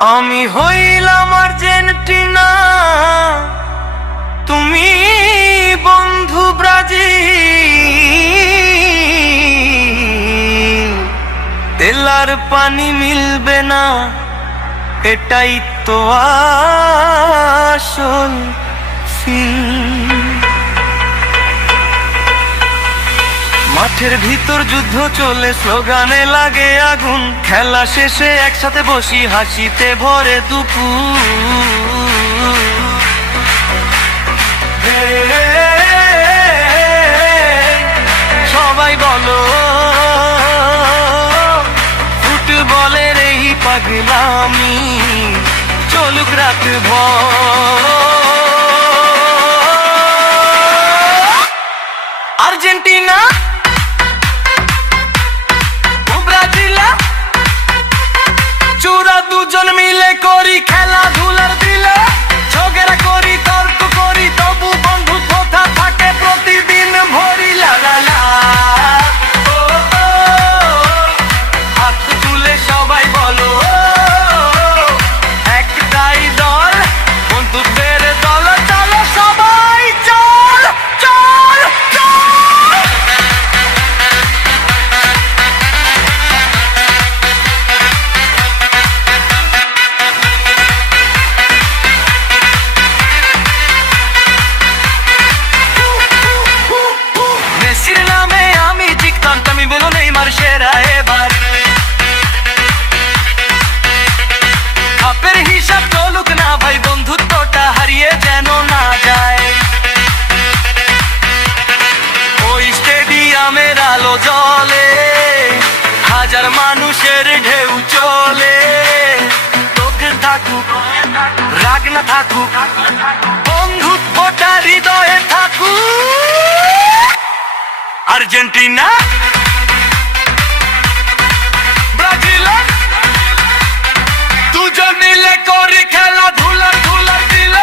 আমি হইলাম আর্জেন্টিনা, তুমি বন্ধু ব্রাজিল। তেল আর পানি মিলবে না, এটাই তো আসল ফিল। মাঠের ভিতর যুদ্ধ চলে, স্লোগানে লাগে আগুন। খেলা শেষে একসাথে বসি, হাসিতে ভরে দুপুর। সবাই বলো ফুটবলের এই পাগলামি চলুক রাত ভর। আর্জেন্টিনা চূড়া দুজন মিলে করি খেলাধুলার দিলে। ঝগড়া করি, তর্ক করি, তবু বন্ধু কথা থাকে প্রতিদিন ভরি। লালা হাত তুলে সবাই বলো একটাই দল, বন্ধুদের দল। চলো সবাই চল চল চল। মেসির নামে আমি জিততাম, তুমি বলো নেইমার সেরা এবার। কাপের হিসাব চলুক না ভাই, বন্ধুত্বটা হারিয়ে যেন না যায়। ওই স্টেডিয়ামের আলো জ্বলে, হাজার মানুষের ঢেউ চলে। তোকে থাকুক, রাগ না থাকুক, বন্ধুত্বটা হৃদয়ে থাকুক। আর্জেন্টিনা ব্রাজিল দুজন মিলে করি খেলাধুলার ধুলার দিল।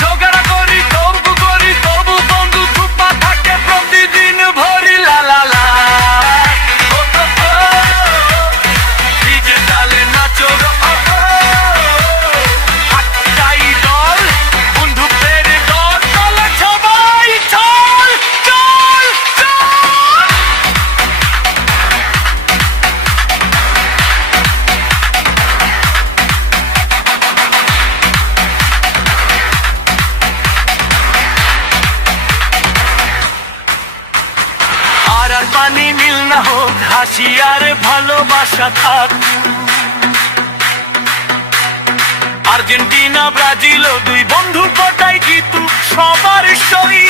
ঝগড়া করি, তর্ক করি, তবু বন্ধু থুপা থাকে প্রতিদিন ভরি। লালা লা ডিজে তালে নাচো গো, একটাই দল, বন্ধুদের দল। চলো সবাই চল চল চল। আর আর পানি মিল না হোক, হাসি আর ভালোবাসা থাক। আর্জেন্টিনা ব্রাজিল দুই বন্ধু কোটাই জিতুক সবার সই।